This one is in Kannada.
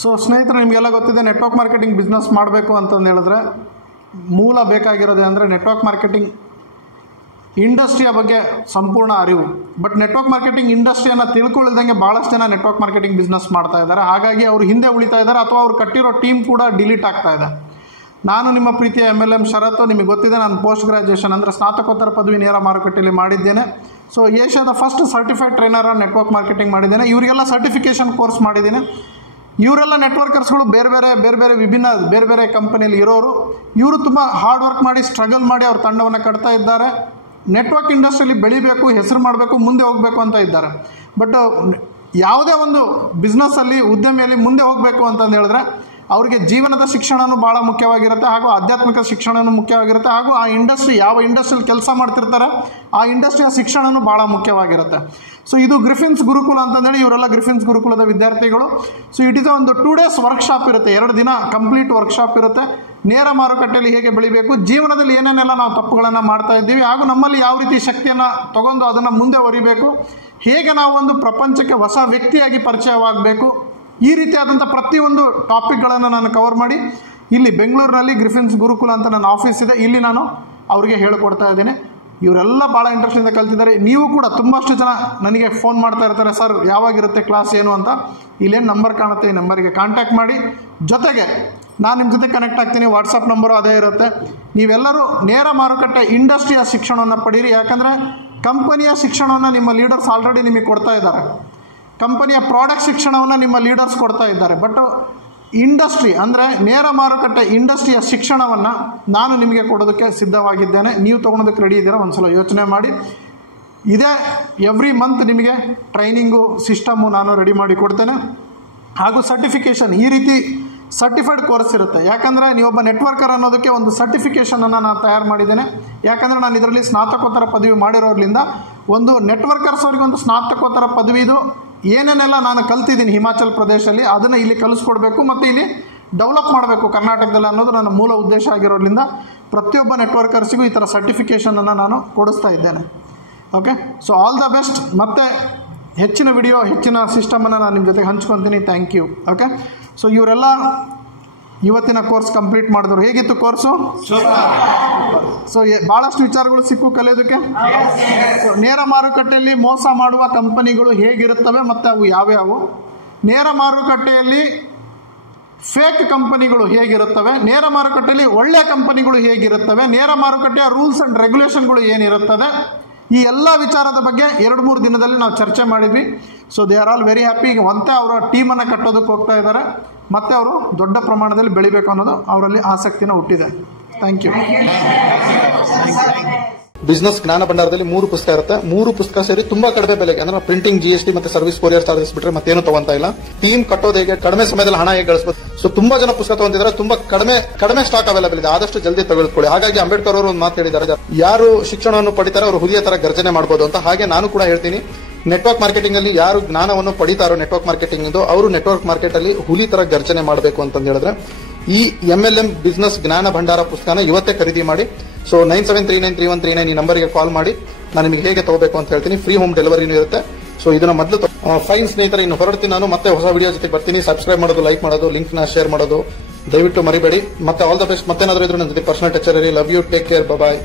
ಸೊ ಸ್ನೇಹಿತರೆ, ನಿಮಗೆಲ್ಲ ಗೊತ್ತಿದೆ ನೆಟ್ವರ್ಕ್ ಮಾರ್ಕೆಟಿಂಗ್ ಬಿಸ್ನೆಸ್ ಮಾಡಬೇಕು ಅಂತಂದು ಹೇಳಿದ್ರೆ ಮೂಲ ಬೇಕಾಗಿರೋದೇ ಅಂದರೆ ನೆಟ್ವರ್ಕ್ ಮಾರ್ಕೆಟಿಂಗ್ ಇಂಡಸ್ಟ್ರಿಯ ಬಗ್ಗೆ ಸಂಪೂರ್ಣ ಅರಿವು. ಬಟ್ ನೆಟ್ವರ್ಕ್ ಮಾರ್ಕೆಟಿಂಗ್ ಇಂಡಸ್ಟ್ರಿಯನ್ನು ತಿಳ್ಕೊಳ್ಳಿದಂಗೆ ಭಾಳಷ್ಟು ಜನ ನೆಟ್ವರ್ಕ್ ಮಾರ್ಕೆಟಿಂಗ್ ಬಿಸ್ನೆಸ್ ಮಾಡ್ತಾ ಇದ್ದಾರೆ. ಹಾಗಾಗಿ ಅವರು ಹಿಂದೆ ಉಳಿತಾ ಇದ್ದಾರೆ ಅಥವಾ ಅವ್ರು ಕಟ್ಟಿರೋ ಟೀಮ್ ಕೂಡ ಡಿಲೀಟ್ ಆಗ್ತಾ ಇದೆ. ನಾನು ನಿಮ್ಮ ಪ್ರೀತಿಯ MLM ಶರತ್. ನಿಮಗೆ ಗೊತ್ತಿದೆ, ನಾನು ಪೋಸ್ಟ್ ಗ್ರಾಜ್ಯುಯೇಷನ್ ಅಂದರೆ ಸ್ನಾತಕೋತ್ತರ ಪದವಿ ನೇರ ಮಾರುಕಟ್ಟೆಯಲ್ಲಿ ಮಾಡಿದ್ದೇನೆ. ಸೊ ಏಷ್ಯಾದ first certified trainer network marketing ಮಾಡಿದ್ದೇನೆ. ಇವರಿಗೆಲ್ಲ ಸರ್ಟಿಫಿಕೇಷನ್ ಕೋರ್ಸ್ ಮಾಡಿದ್ದೀನಿ. ಇವರೆಲ್ಲ ನೆಟ್ವರ್ಕರ್ಸ್ಗಳು ಬೇರೆ ಬೇರೆ ಕಂಪನಿಯಲ್ಲಿ ಇರೋರು. ಇವರು ತುಂಬ ಹಾರ್ಡ್ ವರ್ಕ್ ಮಾಡಿ ಸ್ಟ್ರಗಲ್ ಮಾಡಿ ಅವ್ರ ತಂಡವನ್ನು ಕಟ್ತಾ ಇದ್ದಾರೆ. ನೆಟ್ವರ್ಕ್ ಇಂಡಸ್ಟ್ರಿಯಲ್ಲಿ ಬೆಳಿಬೇಕು, ಹೆಸರು ಮಾಡಬೇಕು, ಮುಂದೆ ಹೋಗಬೇಕು ಅಂತ ಇದ್ದಾರೆ. ಬಟ್ ಯಾವುದೇ ಒಂದು ಬಿಸ್ನೆಸ್ಸಲ್ಲಿ ಉದ್ಯಮಿಯಲ್ಲಿ ಮುಂದೆ ಹೋಗಬೇಕು ಅಂತಂದು ಹೇಳಿದ್ರೆ ಅವರಿಗೆ ಜೀವನದ ಶಿಕ್ಷಣವೂ ಭಾಳ ಮುಖ್ಯವಾಗಿರುತ್ತೆ, ಹಾಗೂ ಆಧ್ಯಾತ್ಮಿಕ ಶಿಕ್ಷಣವೂ ಮುಖ್ಯವಾಗಿರುತ್ತೆ, ಹಾಗೂ ಆ ಇಂಡಸ್ಟ್ರಿ ಯಾವ ಇಂಡಸ್ಟ್ರಿಯಲ್ಲಿ ಕೆಲಸ ಮಾಡ್ತಿರ್ತಾರೆ ಆ ಇಂಡಸ್ಟ್ರಿಯ ಶಿಕ್ಷಣವೂ ಭಾಳ ಮುಖ್ಯವಾಗಿರುತ್ತೆ. ಸೊ ಇದು ಗ್ರಿಫಿನ್ಸ್ ಗುರುಕುಲ ಅಂತಂದೇಳಿ ಇವರೆಲ್ಲ ಗ್ರಿಫಿನ್ಸ್ ಗುರುಕುಲದ ವಿದ್ಯಾರ್ಥಿಗಳು. ಸೊ ಇಟ್ ಇಸ್ ಒಂದು 2 days ವರ್ಕ್ಶಾಪ್ ಇರುತ್ತೆ, 2 ದಿನ ಕಂಪ್ಲೀಟ್ ವರ್ಕ್ಶಾಪ್ ಇರುತ್ತೆ. ನೇರ ಮಾರುಕಟ್ಟೆಯಲ್ಲಿ ಹೇಗೆ ಬೆಳಿಬೇಕು, ಜೀವನದಲ್ಲಿ ಏನೇನೆಲ್ಲ ನಾವು ತಪ್ಪುಗಳನ್ನು ಮಾಡ್ತಾ ಇದ್ದೀವಿ, ಹಾಗೂ ನಮ್ಮಲ್ಲಿ ಯಾವ ರೀತಿ ಶಕ್ತಿಯನ್ನು ತಗೊಂಡು ಅದನ್ನು ಮುಂದೆ ಒರಿಬೇಕು, ಹೇಗೆ ನಾವು ಒಂದು ಪ್ರಪಂಚಕ್ಕೆ ಹೊಸ ವ್ಯಕ್ತಿಯಾಗಿ ಪರಿಚಯವಾಗಬೇಕು, ಈ ರೀತಿಯಾದಂಥ ಪ್ರತಿಯೊಂದು ಟಾಪಿಕ್ಗಳನ್ನು ನಾನು ಕವರ್ ಮಾಡಿ ಇಲ್ಲಿ ಬೆಂಗಳೂರಿನಲ್ಲಿ ಗ್ರಿಫಿನ್ಸ್ ಗುರುಕುಲ ಅಂತ ನನ್ನ ಆಫೀಸ್ ಇದೆ, ಇಲ್ಲಿ ನಾನು ಅವರಿಗೆ ಹೇಳಿಕೊಡ್ತಾ ಇದ್ದೇನೆ. ಇವರೆಲ್ಲ ಭಾಳ ಇಂಟ್ರೆಸ್ಟಿಂದ ಕಲ್ತಿದ್ದಾರೆ. ನೀವು ಕೂಡ ತುಂಬಷ್ಟು ಜನ ನನಗೆ ಫೋನ್ ಮಾಡ್ತಾ ಇರ್ತಾರೆ, ಸರ್ ಯಾವಾಗಿರುತ್ತೆ ಕ್ಲಾಸ್ ಏನು ಅಂತ. ಇಲ್ಲೇನು ನಂಬರ್ ಕಾಣುತ್ತೆ, ಈ ನಂಬರಿಗೆ ಕಾಂಟ್ಯಾಕ್ಟ್ ಮಾಡಿ. ಜೊತೆಗೆ ನಾನು ನಿಮ್ಮ ಜೊತೆ ಕನೆಕ್ಟ್ ಆಗ್ತೀನಿ, ವಾಟ್ಸಪ್ ನಂಬರು ಅದೇ ಇರುತ್ತೆ. ನೀವೆಲ್ಲರೂ ನೇರ ಮಾರುಕಟ್ಟೆ ಇಂಡಸ್ಟ್ರಿಯ ಶಿಕ್ಷಣವನ್ನು ಪಡೀರಿ. ಯಾಕಂದರೆ ಕಂಪನಿಯ ಶಿಕ್ಷಣವನ್ನು ನಿಮ್ಮ ಲೀಡರ್ಸ್ ಆಲ್ರೆಡಿ ನಿಮಗೆ ಕೊಡ್ತಾ ಇದ್ದಾರೆ, ಕಂಪನಿಯ ಪ್ರಾಡಕ್ಟ್ ಶಿಕ್ಷಣವನ್ನು ನಿಮ್ಮ ಲೀಡರ್ಸ್ ಕೊಡ್ತಾ ಇದ್ದಾರೆ. ಬಟ್ ಇಂಡಸ್ಟ್ರಿ ಅಂದರೆ ನೇರ ಮಾರುಕಟ್ಟೆ ಇಂಡಸ್ಟ್ರಿಯ ಶಿಕ್ಷಣವನ್ನು ನಾನು ನಿಮಗೆ ಕೊಡೋದಕ್ಕೆ ಸಿದ್ಧವಾಗಿದ್ದೇನೆ. ನೀವು ತೊಗೊಳೋದಕ್ಕೆ ರೆಡಿ ಇದ್ದೀರಾ? ಒಂದು ಸಲ ಯೋಚನೆ ಮಾಡಿ. ಇದೇ ಎವ್ರಿ ಮಂತ್ ನಿಮಗೆ ಟ್ರೈನಿಂಗು ಸಿಸ್ಟಮು ನಾನು ರೆಡಿ ಮಾಡಿ ಕೊಡ್ತೇನೆ, ಹಾಗೂ ಸರ್ಟಿಫಿಕೇಷನ್ ಈ ರೀತಿ ಸರ್ಟಿಫೈಡ್ ಕೋರ್ಸ್ ಇರುತ್ತೆ. ಯಾಕಂದರೆ ನೀವೊಬ್ಬ ನೆಟ್ವರ್ಕರ್ ಅನ್ನೋದಕ್ಕೆ ಒಂದು ಸರ್ಟಿಫಿಕೇಷನನ್ನು ನಾನು ತಯಾರು ಮಾಡಿದ್ದೇನೆ. ಯಾಕಂದರೆ ನಾನು ಇದರಲ್ಲಿ ಸ್ನಾತಕೋತ್ತರ ಪದವಿ ಮಾಡಿರೋದ್ರಿಂದ ಒಂದು ನೆಟ್ವರ್ಕರ್ಸ್ ಅವ್ರಿಗೆ ಒಂದು ಸ್ನಾತಕೋತ್ತರ ಪದವಿದು ಏನೇನೆಲ್ಲ ನಾನು ಕಲ್ತಿದ್ದೀನಿ ಹಿಮಾಚಲ್ ಪ್ರದೇಶದಲ್ಲಿ ಅದನ್ನು ಇಲ್ಲಿ ಕಲಿಸ್ಕೊಡ್ಬೇಕು ಮತ್ತು ಇಲ್ಲಿ ಡೆವಲಪ್ ಮಾಡಬೇಕು ಕರ್ನಾಟಕದಲ್ಲಿ ಅನ್ನೋದು ನನ್ನ ಮೂಲ ಉದ್ದೇಶ ಆಗಿರೋದ್ರಿಂದ ಪ್ರತಿಯೊಬ್ಬ ನೆಟ್ವರ್ಕರ್ಸಿಗೂ ಈ ಥರ ಸರ್ಟಿಫಿಕೇಷನನ್ನು ನಾನು ಕೊಡಿಸ್ತಾ ಇದ್ದೇನೆ. Okay, so all the best. ಮತ್ತು ಹೆಚ್ಚಿನ ವಿಡಿಯೋ ಹೆಚ್ಚಿನ ಸಿಸ್ಟಮನ್ನು ನಾನು ನಿಮ್ಮ ಜೊತೆಗೆ ಹಂಚ್ಕೊತೀನಿ. Thank you. ಓಕೆ, ಸೊ ಇವರೆಲ್ಲ ಇವತ್ತಿನ ಕೋರ್ಸ್ ಕಂಪ್ಲೀಟ್ ಮಾಡಿದ್ರು. ಹೇಗಿತ್ತು ಕೋರ್ಸು? ಸೊ ಭಾಳಷ್ಟು ವಿಚಾರಗಳು ಸಿಕ್ಕು ಕಲಿಯೋದಕ್ಕೆ. ಸೊ ನೇರ ಮಾರುಕಟ್ಟೆಯಲ್ಲಿ ಮೋಸ ಮಾಡುವ ಕಂಪನಿಗಳು ಹೇಗಿರುತ್ತವೆ ಮತ್ತು ಅವು ಯಾವ್ಯಾವು, ನೇರ ಮಾರುಕಟ್ಟೆಯಲ್ಲಿ ಫೇಕ್ ಕಂಪನಿಗಳು ಹೇಗಿರುತ್ತವೆ, ನೇರ ಮಾರುಕಟ್ಟೆಯಲ್ಲಿ ಒಳ್ಳೆಯ ಕಂಪನಿಗಳು ಹೇಗಿರುತ್ತವೆ, ನೇರ ಮಾರುಕಟ್ಟೆಯ ರೂಲ್ಸ್ ಆ್ಯಂಡ್ ರೆಗ್ಯುಲೇಷನ್ಗಳು ಏನಿರುತ್ತದೆ, ಈ ಎಲ್ಲ ವಿಚಾರದ ಬಗ್ಗೆ 2-3 ದಿನದಲ್ಲಿ ನಾವು ಚರ್ಚೆ ಮಾಡಿದ್ವಿ. So they are all very happy. ಈಗ ಮತ್ತೆ ಅವರ ಟೀಮನ್ನು ಕಟ್ಟೋದಕ್ಕೆ ಹೋಗ್ತಾ ಇದ್ದಾರೆ, ಮತ್ತು ಅವರು ದೊಡ್ಡ ಪ್ರಮಾಣದಲ್ಲಿ ಬೆಳಿಬೇಕು ಅನ್ನೋದು ಅವರಲ್ಲಿ ಆಸಕ್ತಿನ ಹುಟ್ಟಿದೆ. Thank you. ಬಿಸ್ನೆಸ್ ಜ್ಞಾನ ಭಂಡಾರದಲ್ಲಿ 3 ಪುಸ್ತಕ ಇರುತ್ತೆ. 3 ಪುಸ್ತಕ ಸೇರಿ ತುಂಬಾ ಕಡಿಮೆ ಬೆಲೆಗೆ, ಅಂದ್ರೆ ಪ್ರಿಂಟಿಂಗ್, GST ಮತ್ತೆ ಸರ್ವಿಸ್ ಕೊರಿಯರ್ ಚಾರ್ಜಸ್ ಬಿಟ್ರೆ ಮತ್ತೇನು ತಗೊಂತ ಇಲ್ಲ. ಟೀಮ್ ಕಟ್ಟೋದು ಹೇಗೆ, ಕಡಿಮೆ ಸಮಯದಲ್ಲಿ ಹಣ ಹೇಗೆ ಗಳಿಸಬಹುದು. ಸೊ ತುಂಬಾ ಜನ ಪುಸ್ತಕ ತಗೊಂತಿದ್ದಾರೆ, ತುಂಬಾ ಕಡಿಮೆ ಸ್ಟಾಕ್ ಅವೈಲೇಬಲ್ ಇದೆ, ಆದಷ್ಟು ಜಲ್ದಿ ತೆಗೆದುಕೊಳ್ಳಿ. ಹಾಗಾಗಿ ಅಂಬೇಡ್ಕರ್ ಅವರು ಒಂದು ಮಾತು ಹೇಳಿದ್ದಾರೆ, ಯಾರು ಶಿಕ್ಷಣವನ್ನು ಪಡಿತಾರೆ ಅವರು ಹುಲಿಯ ತರ ಗರ್ಜನೆ ಮಾಡಬಹುದು ಅಂತ. ಹಾಗೆ ನಾನು ಕೂಡ ಹೇಳ್ತೀನಿ, ನೆಟ್ವರ್ಕ್ ಮಾರ್ಕೆಟಿಂಗ್ ಅಲ್ಲಿ ಯಾರು ಜ್ಞಾನವನ್ನು ಪಡಿತಾರೋ ನೆಟ್ವರ್ಕ್ ಮಾರ್ಕೆಟಿಂಗ್ ಅವರು ನೆಟ್ವರ್ಕ್ ಮಾರ್ಕೆಟ್ ಅಲ್ಲಿ ಹುಲಿ ತರ ಗರ್ಜನೆ ಮಾಡಬೇಕು ಅಂತ ಹೇಳಿದ್ರೆ ಈ MLM ಬಿಸ್ನೆಸ್ ಜ್ಞಾನ ಭಂಡಾರ ಪುಸ್ತಕನ ಇವತ್ತೇ ಖರೀದಿ ಮಾಡಿ. ಸೊ 97393139 ಈ ನಂಬರ್ಗೆ ಕಾಲ್ ಮಾಡಿ, ನಾನು ನಿಮಗೆ ಹೇಗೆ ತಗೋಬೇಕು ಅಂತ ಹೇಳ್ತೀನಿ. ಫ್ರೀ ಹೋಮ್ ಡೆಲಿವರಿನೂ ಇರುತ್ತೆ. ಸೊ ಇದನ್ನ ಮೊದಲು ಫೈನ್ ಸ್ನೇಹಿತರೆ, ಇನ್ನು ಹೊರಡ್ತೀನಿ ನಾನು. ಮತ್ತೆ ಹೊಸ ವಿಡಿಯೋ ಜೊತೆ ಬರ್ತೀನಿ. ಸಬ್ಸ್ಕ್ರೈಬ್ ಮಾಡೋದು, ಲೈಕ್ ಮಾಡೋದು, ಲಿಂಕ್ ನ ಶೇರ್ ಮಾಡೋದು ದಯವಿಟ್ಟು ಮರಿಬೇಡಿ. ಮತ್ತೆ ಆಲ್ ದ ಬೆಸ್ಟ್. ಮತ್ತೇನಾದ್ರೂ ಇದ್ರೆ ನನ್ನ ಜೊತೆ ಪರ್ಸನಲ್ ಟಚ್ ಇರಿ. Love you, take care, bye.